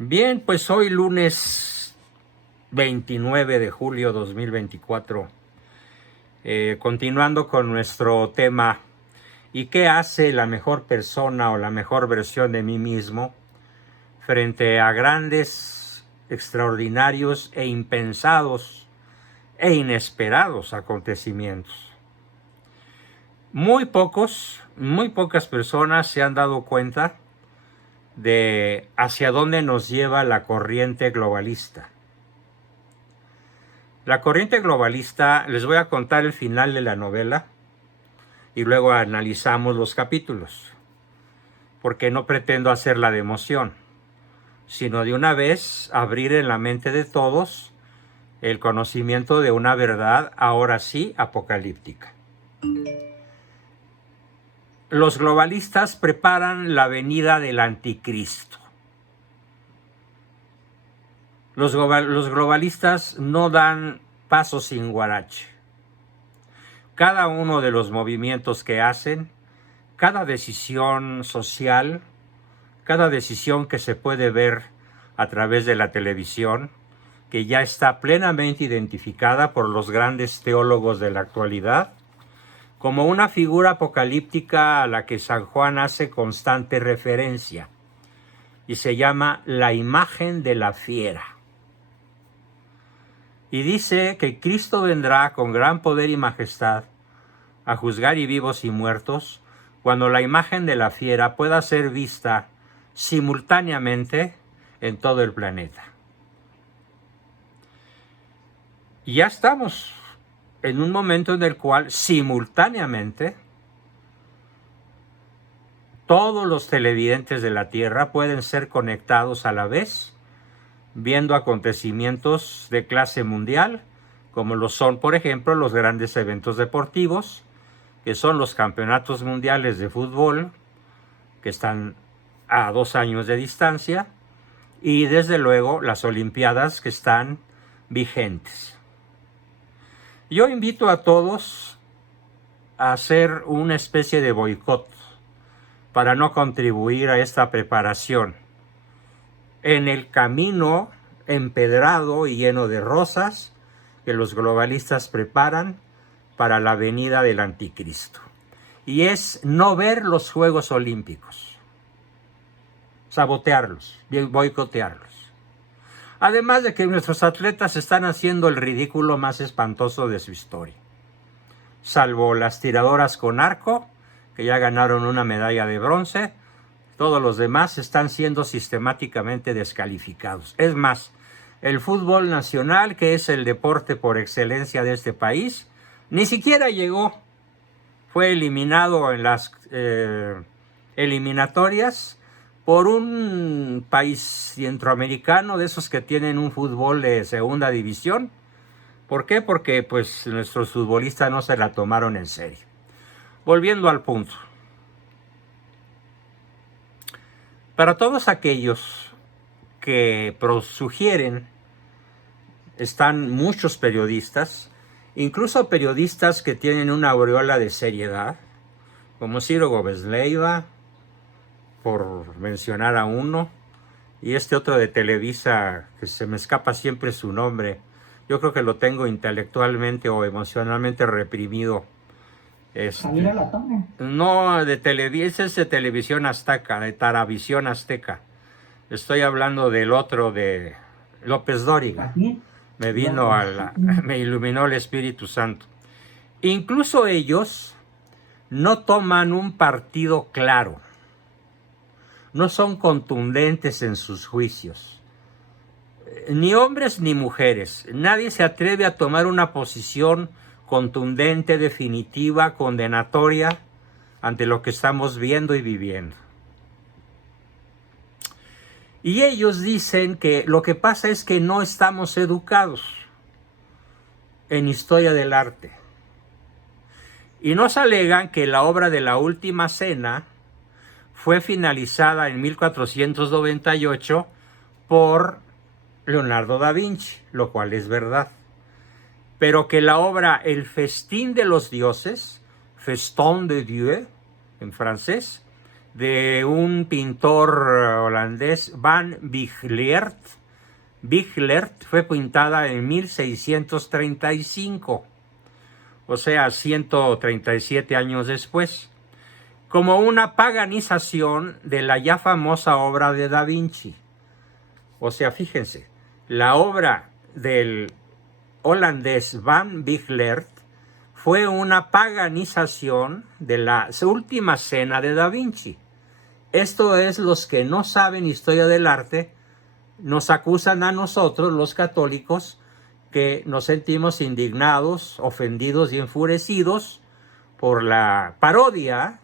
Bien, pues hoy lunes 29 de julio 2024, continuando con nuestro tema, ¿y qué hace la mejor persona o la mejor versión de mí mismo frente a grandes, extraordinarios e impensados e inesperados acontecimientos? Muy pocas personas se han dado cuenta de hacia dónde nos lleva la corriente globalista. La corriente globalista, les voy a contar el final de la novela y luego analizamos los capítulos, porque no pretendo hacerla de emoción, sino de una vez abrir en la mente de todos el conocimiento de una verdad, ahora sí, apocalíptica. Los globalistas preparan la venida del anticristo. Los globalistas no dan paso sin guarache. Cada uno de los movimientos que hacen, cada decisión social, cada decisión que se puede ver a través de la televisión, que ya está plenamente identificada por los grandes teólogos de la actualidad, como una figura apocalíptica a la que San Juan hace constante referencia, y se llama la imagen de la fiera. Y dice que Cristo vendrá con gran poder y majestad a juzgar y vivos y muertos, cuando la imagen de la fiera pueda ser vista simultáneamente en todo el planeta. Y ya estamos en un momento en el cual simultáneamente todos los televidentes de la Tierra pueden ser conectados a la vez, viendo acontecimientos de clase mundial, como lo son, por ejemplo, los grandes eventos deportivos, que son los campeonatos mundiales de fútbol, que están a 2 años de distancia, y desde luego las Olimpiadas, que están vigentes. Yo invito a todos a hacer una especie de boicot para no contribuir a esta preparación en el camino empedrado y lleno de rosas que los globalistas preparan para la venida del anticristo. Y es no ver los Juegos Olímpicos, sabotearlos, boicotearlos. Además de que nuestros atletas están haciendo el ridículo más espantoso de su historia. Salvo las tiradoras con arco, que ya ganaron una medalla de bronce, todos los demás están siendo sistemáticamente descalificados. Es más, el fútbol nacional, que es el deporte por excelencia de este país, ni siquiera llegó. Fue eliminado en las eliminatorias por un país centroamericano, de esos que tienen un fútbol de segunda división. ¿Por qué? Porque pues nuestros futbolistas no se la tomaron en serio. Volviendo al punto. Para todos aquellos que sugieren, están muchos periodistas, incluso periodistas que tienen una aureola de seriedad, como Ciro Gómez Leiva, por mencionar a uno, y este otro de Televisa, que se me escapa siempre su nombre. Yo creo que lo tengo intelectualmente o emocionalmente reprimido. Javier Alatorre. No, de Televisa, es de Televisión Azteca, de Taravisión Azteca. Estoy hablando del otro, de López Dóriga. Me iluminó el Espíritu Santo. Incluso ellos no toman un partido claro. No son contundentes en sus juicios. Ni hombres ni mujeres. Nadie se atreve a tomar una posición contundente, definitiva, condenatoria ante lo que estamos viendo y viviendo. Y ellos dicen que lo que pasa es que no estamos educados en historia del arte. Y nos alegan que la obra de La Última Cena fue finalizada en 1498 por Leonardo da Vinci, lo cual es verdad. Pero que la obra El Festín de los Dioses, Festin de Dieu, en francés, de un pintor holandés, Van Bijlert. Bijlert fue pintada en 1635, o sea, 137 años después, como una paganización de la ya famosa obra de Da Vinci. O sea, fíjense, la obra del holandés Van Bijlert fue una paganización de la última cena de Da Vinci. Esto es, los que no saben historia del arte nos acusan a nosotros, los católicos, que nos sentimos indignados, ofendidos y enfurecidos por la parodia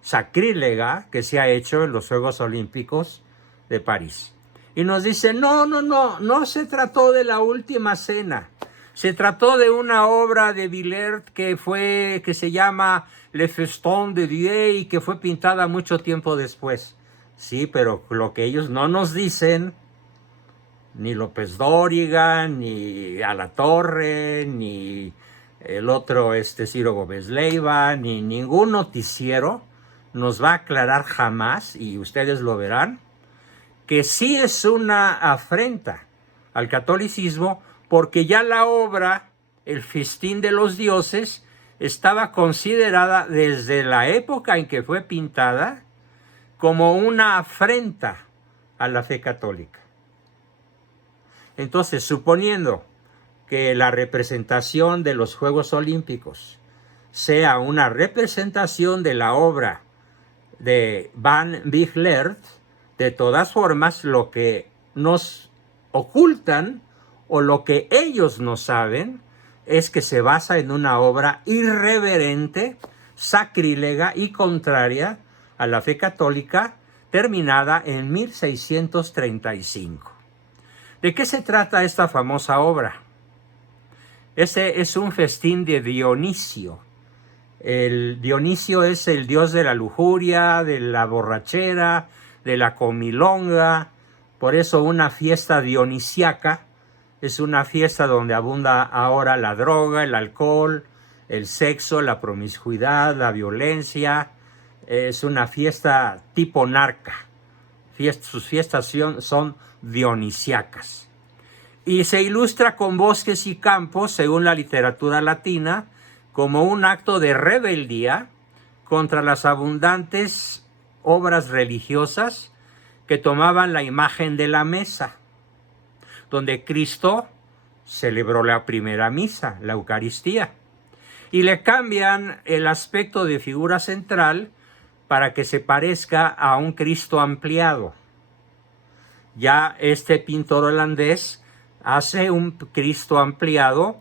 sacrílega que se ha hecho en los Juegos Olímpicos de París. Y nos dicen, no se trató de la última cena. Se trató de una obra de Bijlert que se llama Le Festin de Dieu y que fue pintada mucho tiempo después. Sí, pero lo que ellos no nos dicen, ni López Dóriga, ni Alatorre, ni el otro Ciro Gómez Leiva, ni ningún noticiero nos va a aclarar jamás, y ustedes lo verán, que sí es una afrenta al catolicismo, porque ya la obra, El Festín de los Dioses, estaba considerada desde la época en que fue pintada como una afrenta a la fe católica. Entonces, suponiendo que la representación de los Juegos Olímpicos sea una representación de la obra de Van Bijlert, de todas formas, lo que nos ocultan o lo que ellos no saben es que se basa en una obra irreverente, sacrílega y contraria a la fe católica, terminada en 1635. ¿De qué se trata esta famosa obra? Ese es un festín de Dionisio. El Dionisio es el dios de la lujuria, de la borrachera, de la comilonga. Por eso una fiesta dionisiaca es una fiesta donde abunda ahora la droga, el alcohol, el sexo, la promiscuidad, la violencia. Es una fiesta tipo narca. Sus fiestas son dionisiacas. Y se ilustra con bosques y campos, según la literatura latina, como un acto de rebeldía contra las abundantes obras religiosas que tomaban la imagen de la mesa, donde Cristo celebró la primera misa, la Eucaristía, y le cambian el aspecto de figura central para que se parezca a un Cristo ampliado. Ya este pintor holandés hace un Cristo ampliado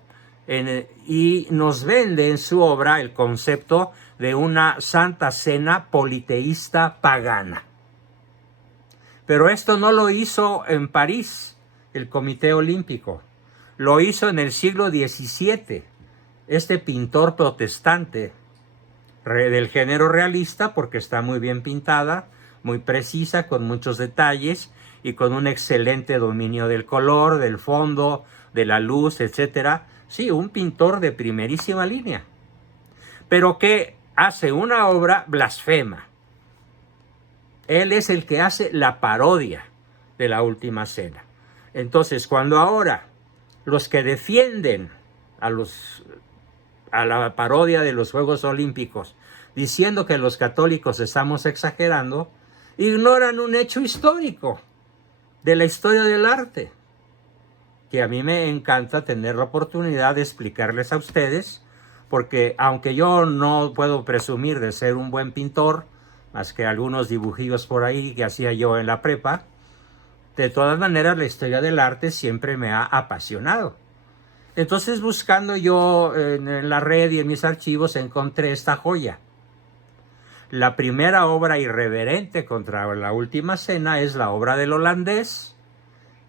y nos vende en su obra el concepto de una santa cena politeísta pagana. Pero esto no lo hizo en París el Comité Olímpico, lo hizo en el siglo XVII, este pintor protestante del género realista, porque está muy bien pintada, muy precisa, con muchos detalles y con un excelente dominio del color, del fondo, de la luz, etc. Sí, un pintor de primerísima línea, pero que hace una obra blasfema. Él es el que hace la parodia de la Última Cena. Entonces, cuando ahora los que defienden a la parodia de los Juegos Olímpicos, diciendo que los católicos estamos exagerando, ignoran un hecho histórico de la historia del arte, que a mí me encanta tener la oportunidad de explicarles a ustedes, porque aunque yo no puedo presumir de ser un buen pintor, más que algunos dibujillos por ahí que hacía yo en la prepa, de todas maneras la historia del arte siempre me ha apasionado. Entonces, buscando yo en la red y en mis archivos, encontré esta joya. La primera obra irreverente contra la Última Cena es la obra del holandés,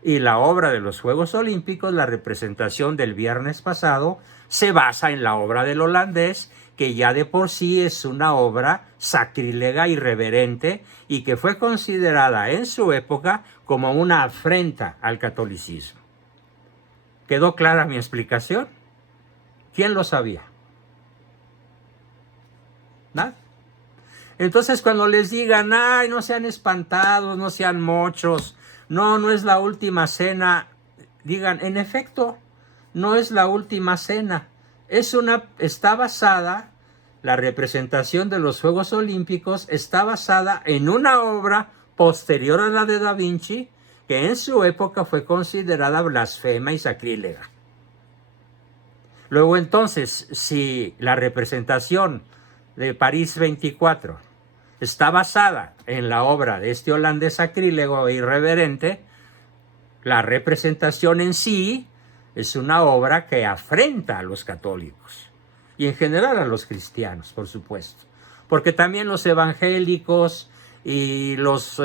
y la obra de los Juegos Olímpicos, la representación del viernes pasado, se basa en la obra del holandés, que ya de por sí es una obra sacrílega, irreverente, y que fue considerada en su época como una afrenta al catolicismo. ¿Quedó clara mi explicación? ¿Quién lo sabía? ¿Nada? Entonces cuando les digan, ay, no sean espantados, no sean mochos, no es la última cena, digan, en efecto, no es la última cena. Está basada, la representación de los Juegos Olímpicos está basada en una obra posterior a la de Da Vinci, que en su época fue considerada blasfema y sacrílega. Luego entonces, si la representación de París 24 está basada en la obra de este holandés sacrílego e irreverente, la representación en sí es una obra que afrenta a los católicos y en general a los cristianos, por supuesto, porque también los evangélicos y los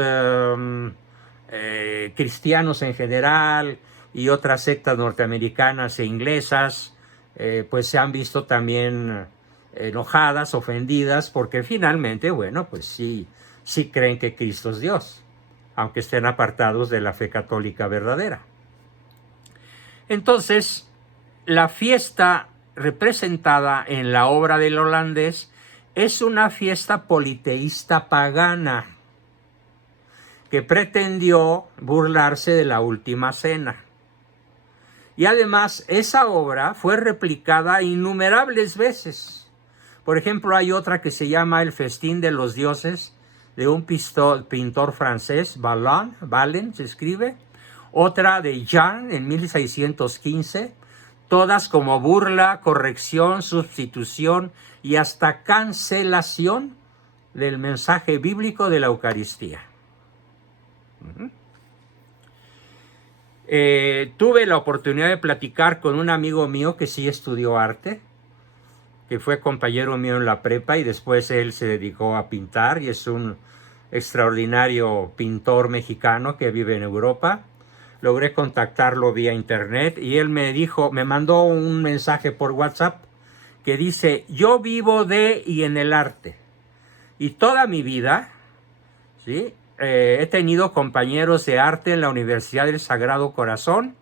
cristianos en general y otras sectas norteamericanas e inglesas pues se han visto también enojadas, ofendidas, porque finalmente, bueno, pues sí creen que Cristo es Dios, aunque estén apartados de la fe católica verdadera. Entonces, la fiesta representada en la obra del holandés es una fiesta politeísta pagana que pretendió burlarse de la última cena. Y además, esa obra fue replicada innumerables veces. Por ejemplo, hay otra que se llama El festín de los dioses, de un pintor francés, Valen se escribe. Otra de Jan en 1615, todas como burla, corrección, sustitución y hasta cancelación del mensaje bíblico de la Eucaristía. Tuve la oportunidad de platicar con un amigo mío que sí estudió arte, que fue compañero mío en la prepa y después él se dedicó a pintar y es un extraordinario pintor mexicano que vive en Europa. Logré contactarlo vía internet y él me mandó un mensaje por WhatsApp que dice: yo vivo de y en el arte y toda mi vida, ¿sí? He tenido compañeros de arte en la Universidad del Sagrado Corazón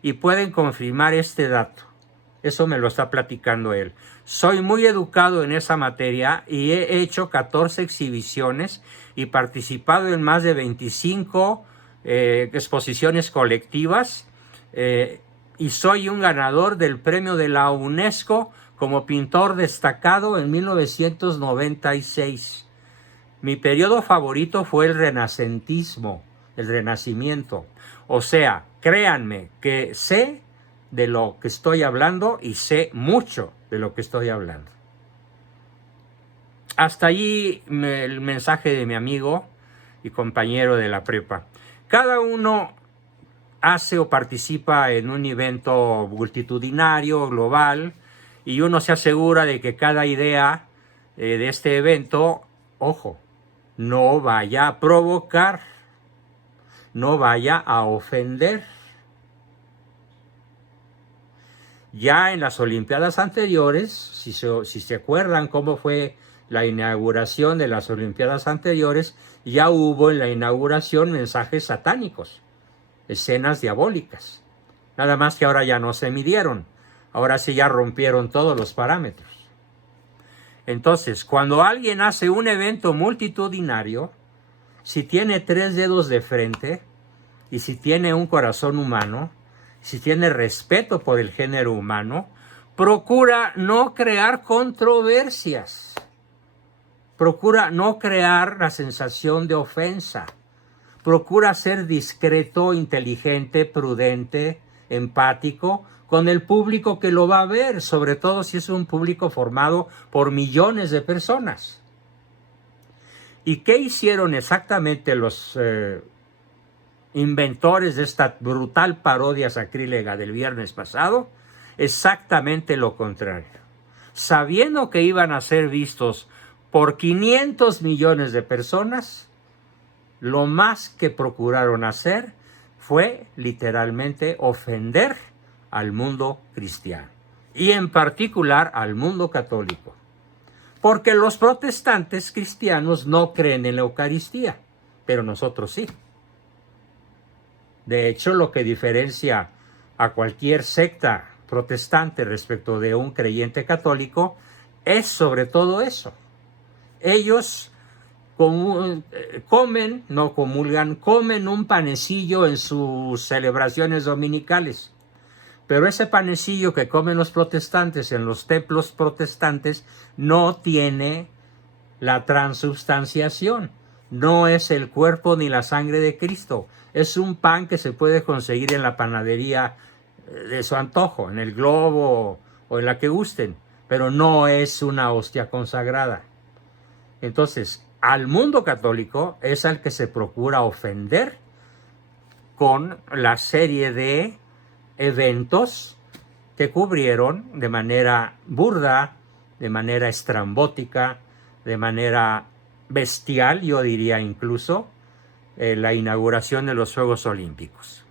y pueden confirmar este dato. Eso me lo está platicando él. Soy muy educado en esa materia y he hecho 14 exhibiciones y participado en más de 25 exposiciones colectivas y soy un ganador del premio de la UNESCO como pintor destacado en 1996. Mi periodo favorito fue el renacentismo, el renacimiento. O sea, créanme que sé de lo que estoy hablando y sé mucho de lo que estoy hablando. Hasta allí el mensaje de mi amigo y compañero de la prepa. Cada uno hace o participa en un evento multitudinario, global, y uno se asegura de que cada idea de este evento, ojo, no vaya a provocar, no vaya a ofender. Ya en las Olimpiadas anteriores, si se acuerdan cómo fue la inauguración de las Olimpiadas anteriores, ya hubo en la inauguración mensajes satánicos, escenas diabólicas. Nada más que ahora ya no se midieron, ahora sí ya rompieron todos los parámetros. Entonces, cuando alguien hace un evento multitudinario, si tiene 3 dedos de frente y si tiene un corazón humano, si tiene respeto por el género humano, procura no crear controversias, procura no crear la sensación de ofensa, procura ser discreto, inteligente, prudente, empático con el público que lo va a ver, sobre todo si es un público formado por millones de personas. ¿Y qué hicieron exactamente los inventores de esta brutal parodia sacrílega del viernes pasado? Exactamente lo contrario. Sabiendo que iban a ser vistos por 500 millones de personas, lo más que procuraron hacer fue literalmente ofender al mundo cristiano y en particular al mundo católico. Porque los protestantes cristianos no creen en la Eucaristía, pero nosotros sí. De hecho, lo que diferencia a cualquier secta protestante respecto de un creyente católico es sobre todo eso. Ellos comen, no comulgan, comen un panecillo en sus celebraciones dominicales. Pero ese panecillo que comen los protestantes en los templos protestantes no tiene la transubstanciación. No es el cuerpo ni la sangre de Cristo. Es un pan que se puede conseguir en la panadería de su antojo, en el Globo o en la que gusten, pero no es una hostia consagrada. Entonces, al mundo católico es al que se procura ofender con la serie de eventos que cubrieron de manera burda, de manera estrambótica, de manera bestial, yo diría incluso, la inauguración de los Juegos Olímpicos.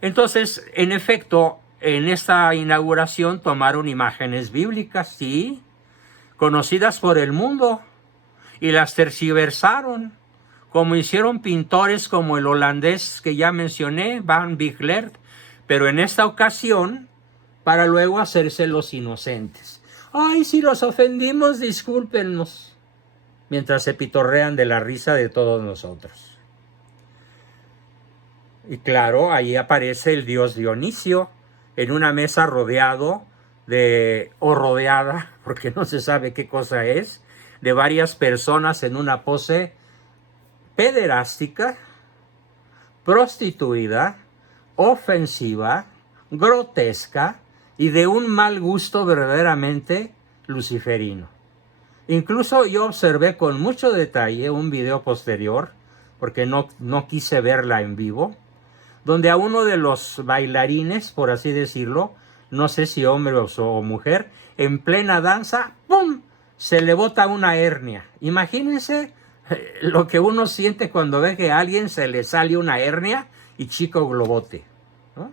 Entonces, en efecto, en esta inauguración tomaron imágenes bíblicas, sí, conocidas por el mundo, y las tergiversaron, como hicieron pintores como el holandés que ya mencioné, Van Bickler, pero en esta ocasión para luego hacerse los inocentes. ¡Ay, si los ofendimos, discúlpenos! Mientras se pitorrean de la risa de todos nosotros. Y claro, ahí aparece el dios Dionisio en una mesa rodeada, porque no se sabe qué cosa es, de varias personas en una pose pederástica, prostituida, ofensiva, grotesca y de un mal gusto verdaderamente luciferino. Incluso yo observé con mucho detalle un video posterior, porque no quise verla en vivo, donde a uno de los bailarines, por así decirlo, no sé si hombre o mujer, en plena danza, ¡pum!, se le bota una hernia. Imagínense lo que uno siente cuando ve que a alguien se le sale una hernia y chico globote, ¿no?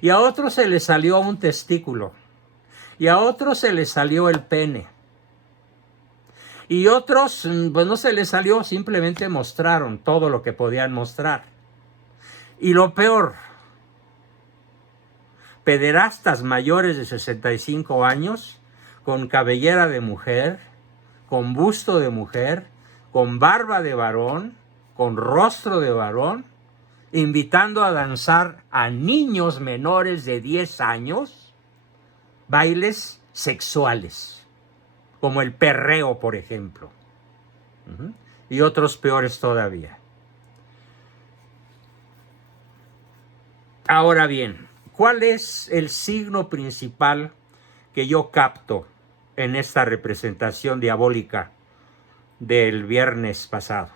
Y a otro se le salió un testículo, y a otro se le salió el pene, y otros, pues no se les salió, simplemente mostraron todo lo que podían mostrar. Y lo peor, pederastas mayores de 65 años, con cabellera de mujer, con busto de mujer, con barba de varón, con rostro de varón, invitando a danzar a niños menores de 10 años, bailes sexuales, como el perreo, por ejemplo, y otros peores todavía. Ahora bien, ¿cuál es el signo principal que yo capto en esta representación diabólica del viernes pasado?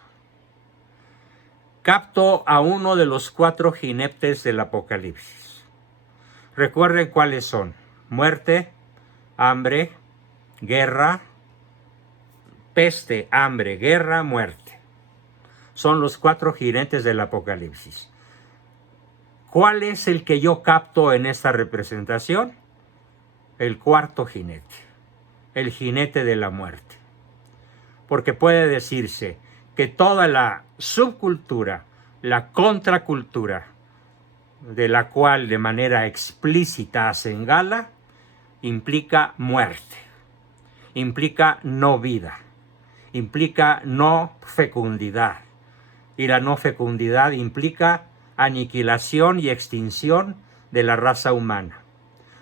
Capto a uno de los 4 jinetes del Apocalipsis. Recuerden cuáles son: muerte, hambre, guerra, peste, hambre, guerra, muerte. Son los 4 jinetes del Apocalipsis. ¿Cuál es el que yo capto en esta representación? El 4.º jinete, el jinete de la muerte. Porque puede decirse que toda la subcultura, la contracultura, de la cual de manera explícita hacen gala, implica muerte, implica no vida, implica no fecundidad. Y la no fecundidad implica aniquilación y extinción de la raza humana.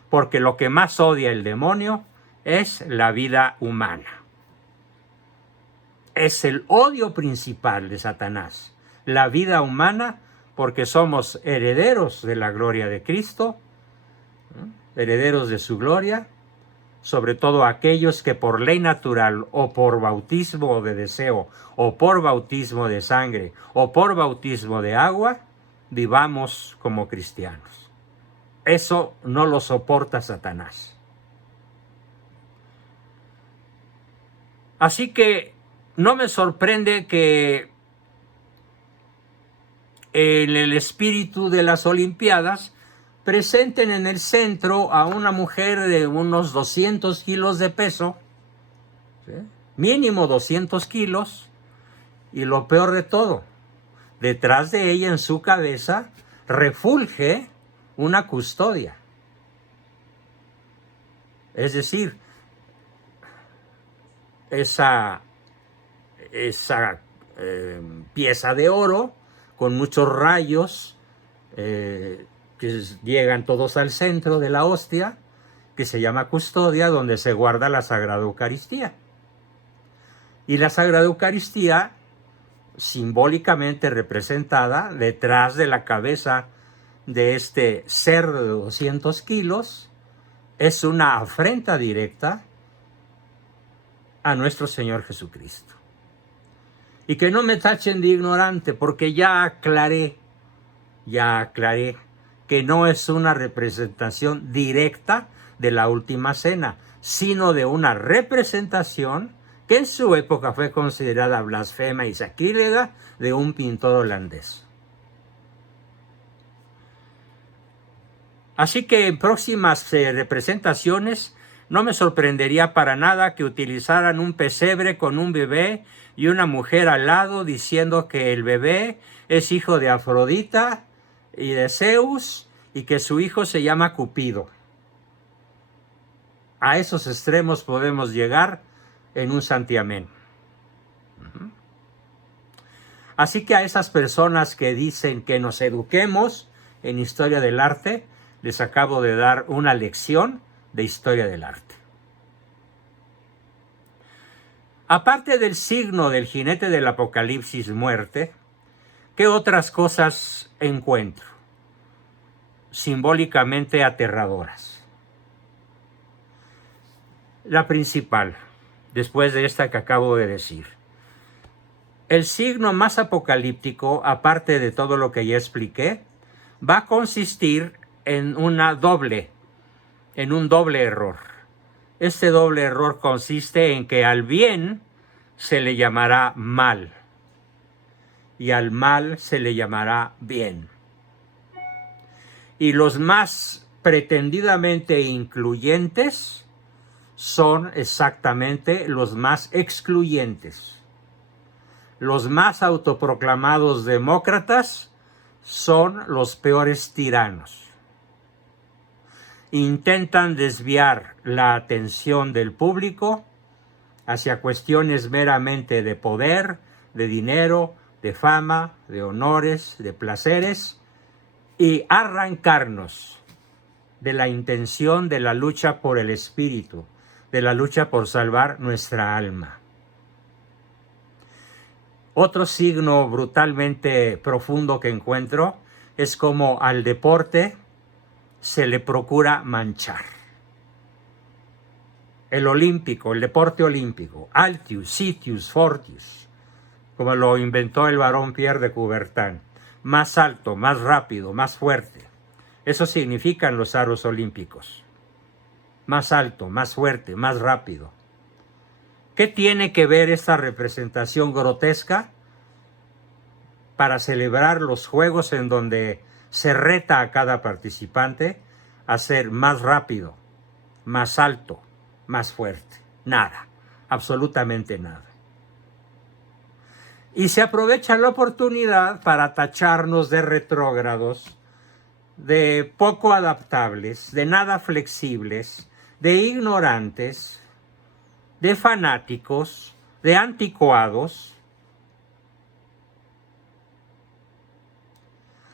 Porque lo que más odia el demonio es la vida humana. Es el odio principal de Satanás, la vida humana, porque somos herederos de la gloria de Cristo, herederos de su gloria, sobre todo aquellos que por ley natural o por bautismo de deseo o por bautismo de sangre o por bautismo de agua, vivamos como cristianos. Eso no lo soporta Satanás. Así que no me sorprende que en el espíritu de las Olimpiadas presenten en el centro a una mujer de unos 200 kilos de peso, ¿sí?, mínimo 200 kilos, y lo peor de todo, detrás de ella en su cabeza refulge una custodia. Es decir, esa esa pieza de oro con muchos rayos que llegan todos al centro de la hostia, que se llama custodia, donde se guarda la Sagrada Eucaristía. Y la Sagrada Eucaristía, simbólicamente representada detrás de la cabeza de este cerdo de 200 kilos, es una afrenta directa a nuestro Señor Jesucristo. Y que no me tachen de ignorante, porque ya aclaré que no es una representación directa de la Última Cena, sino de una representación que en su época fue considerada blasfema y sacrílega de un pintor holandés. Así que en próximas representaciones no me sorprendería para nada que utilizaran un pesebre con un bebé y una mujer al lado diciendo que el bebé es hijo de Afrodita y de Zeus y que su hijo se llama Cupido. A esos extremos podemos llegar en un santiamén. Así que a esas personas que dicen que nos eduquemos en historia del arte, les acabo de dar una lección de historia del arte. Aparte del signo del jinete del Apocalipsis, muerte, ¿qué otras cosas encuentro simbólicamente aterradoras? La principal, después de esta que acabo de decir. El signo más apocalíptico, aparte de todo lo que ya expliqué, va a consistir en un doble error. Este doble error consiste en que al bien se le llamará mal y al mal se le llamará bien. Y los más pretendidamente incluyentes son exactamente los más excluyentes. Los más autoproclamados demócratas son los peores tiranos. Intentan desviar la atención del público hacia cuestiones meramente de poder, de dinero, de fama, de honores, de placeres, y arrancarnos de la intención de la lucha por el espíritu, de la lucha por salvar nuestra alma. Otro signo brutalmente profundo que encuentro es como al deporte se le procura manchar. El olímpico, el deporte olímpico, Altius, Sitius, Fortius, como lo inventó el barón Pierre de Coubertin, más alto, más rápido, más fuerte. Eso significan los aros olímpicos. Más alto, más fuerte, más rápido. ¿Qué tiene que ver esta representación grotesca para celebrar los juegos en donde se reta a cada participante a ser más rápido, más alto, más fuerte? Nada, absolutamente nada. Y se aprovecha la oportunidad para tacharnos de retrógrados, de poco adaptables, de nada flexibles, de ignorantes, de fanáticos, de anticuados,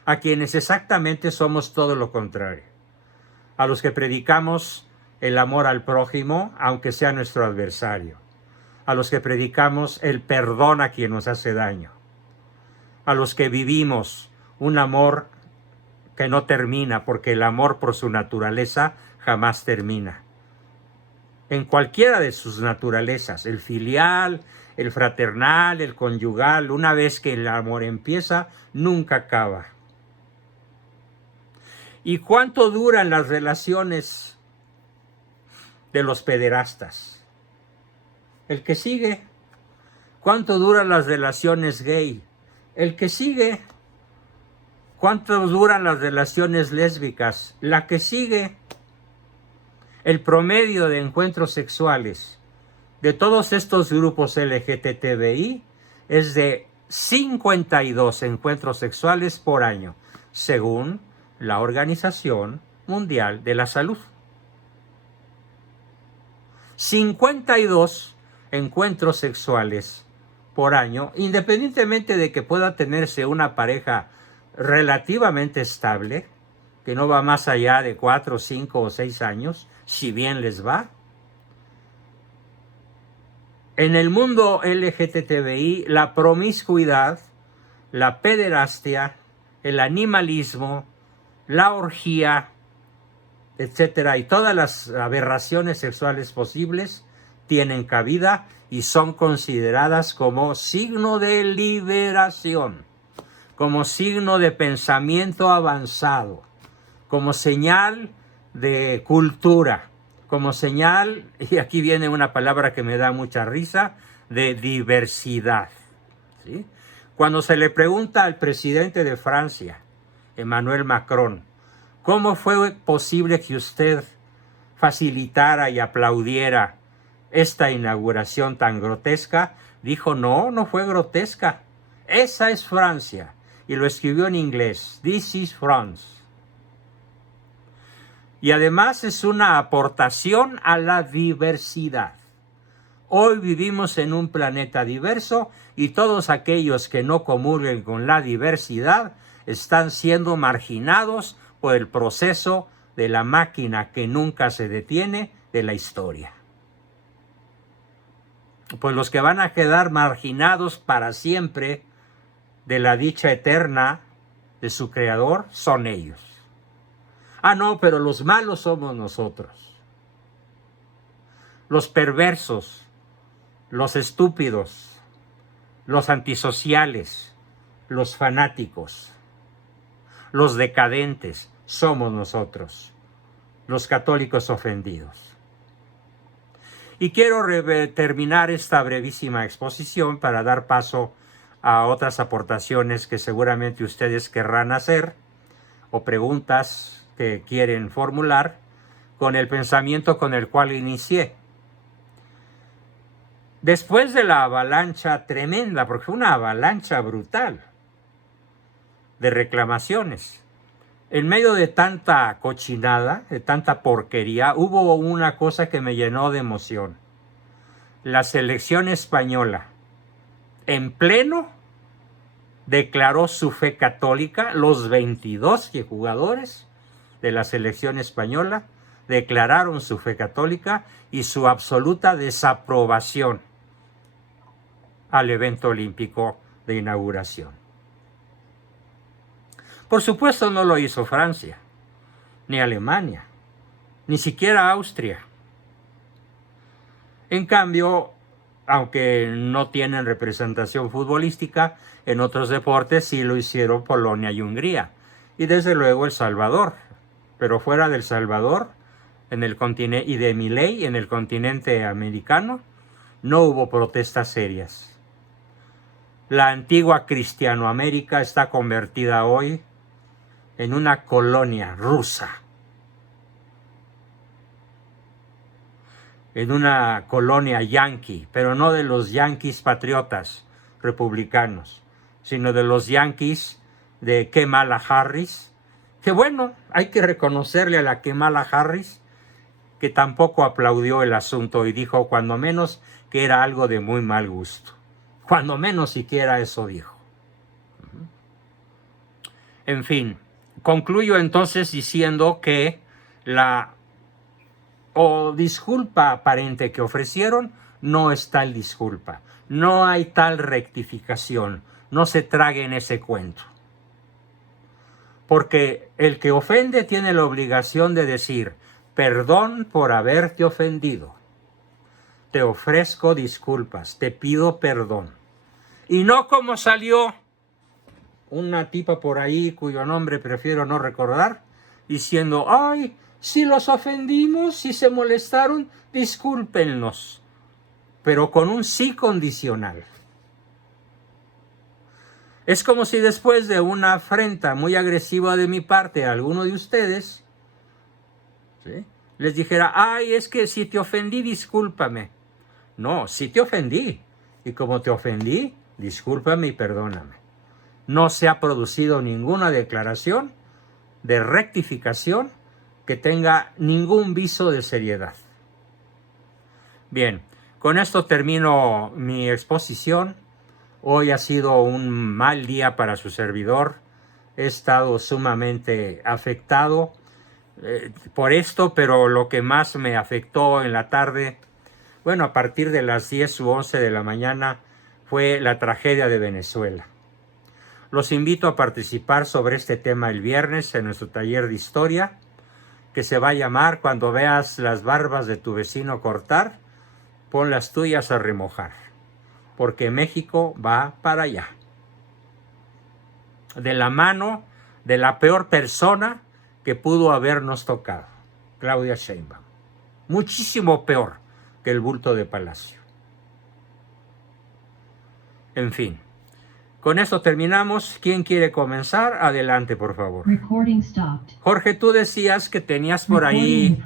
a quienes exactamente somos todo lo contrario, a los que predicamos el amor al prójimo, aunque sea nuestro adversario, a los que predicamos el perdón a quien nos hace daño, a los que vivimos un amor que no termina, porque el amor por su naturaleza jamás termina. En cualquiera de sus naturalezas, el filial, el fraternal, el conyugal, una vez que el amor empieza, nunca acaba. ¿Y cuánto duran las relaciones de los pederastas? El que sigue. ¿Cuánto duran las relaciones gay? El que sigue. ¿Cuánto duran las relaciones lésbicas? La que sigue. El promedio de encuentros sexuales de todos estos grupos LGTBI es de 52 encuentros sexuales por año, según la Organización Mundial de la Salud. 52 encuentros sexuales por año, independientemente de que pueda tenerse una pareja relativamente estable, que no va más allá de 4, 5 o 6 años, si bien les va. En el mundo LGTBI, la promiscuidad, la pederastia, el animalismo, la orgía, etcétera, y todas las aberraciones sexuales posibles tienen cabida y son consideradas como signo de liberación, como signo de pensamiento avanzado, como señal de cultura, como señal, y aquí viene una palabra que me da mucha risa, de diversidad, ¿sí? Cuando se le pregunta al presidente de Francia, Emmanuel Macron, ¿cómo fue posible que usted facilitara y aplaudiera esta inauguración tan grotesca? Dijo, no fue grotesca. Esa es Francia. Y lo escribió en inglés. This is France. Y además es una aportación a la diversidad. Hoy vivimos en un planeta diverso y todos aquellos que no comulguen con la diversidad están siendo marginados por el proceso de la máquina que nunca se detiene de la historia. Pues los que van a quedar marginados para siempre de la dicha eterna de su creador son ellos. Ah, no, pero los malos somos nosotros. Los perversos, los estúpidos, los antisociales, los fanáticos, los decadentes somos nosotros, los católicos ofendidos. Y quiero terminar esta brevísima exposición para dar paso a otras aportaciones que seguramente ustedes querrán hacer o preguntas que quieren formular con el pensamiento con el cual inicié. Después de la avalancha tremenda, porque fue una avalancha brutal de reclamaciones, en medio de tanta cochinada, de tanta porquería, hubo una cosa que me llenó de emoción. La selección española, en pleno, declaró su fe católica. Los 22 jugadores de la selección española declararon su fe católica y su absoluta desaprobación al evento olímpico de inauguración. Por supuesto no lo hizo Francia, ni Alemania, ni siquiera Austria. En cambio, aunque no tienen representación futbolística, en otros deportes sí lo hicieron Polonia y Hungría, y desde luego El Salvador. Pero fuera del Salvador, en el continente, y de Milei, en el continente americano, no hubo protestas serias. La antigua Cristianoamérica está convertida hoy en una colonia rusa, en una colonia yanqui, pero no de los yanquis patriotas republicanos, sino de los yanquis de Kamala Harris, que bueno, hay que reconocerle a la Kamala Harris que tampoco aplaudió el asunto y dijo cuando menos que era algo de muy mal gusto. Cuando menos siquiera eso dijo. En fin, concluyo entonces diciendo que la disculpa aparente que ofrecieron no es tal disculpa. No hay tal rectificación. No se traguen ese cuento. Porque el que ofende tiene la obligación de decir, perdón por haberte ofendido. Te ofrezco disculpas, te pido perdón. Y no como salió una tipa por ahí cuyo nombre prefiero no recordar, diciendo, ay, si los ofendimos, si se molestaron, discúlpennos. Pero con un sí condicional. Es como si después de una afrenta muy agresiva de mi parte a alguno de ustedes, ¿sí?, les dijera, ay, es que si te ofendí, discúlpame. No, sí te ofendí. Y como te ofendí, discúlpame y perdóname. No se ha producido ninguna declaración de rectificación que tenga ningún viso de seriedad. Bien, con esto termino mi exposición. Hoy ha sido un mal día para su servidor. He estado sumamente afectado por esto, pero lo que más me afectó en la tarde, bueno, a partir de las 10 u 11 de la mañana, fue la tragedia de Venezuela. Los invito a participar sobre este tema el viernes en nuestro taller de historia, que se va a llamar Cuando veas las barbas de tu vecino cortar, pon las tuyas a remojar, porque México va para allá. De la mano de la peor persona que pudo habernos tocado, Claudia Sheinbaum. Muchísimo peor que el bulto de Palacio. En fin, con esto terminamos. ¿Quién quiere comenzar? Adelante, por favor. Jorge, tú decías que tenías por ahí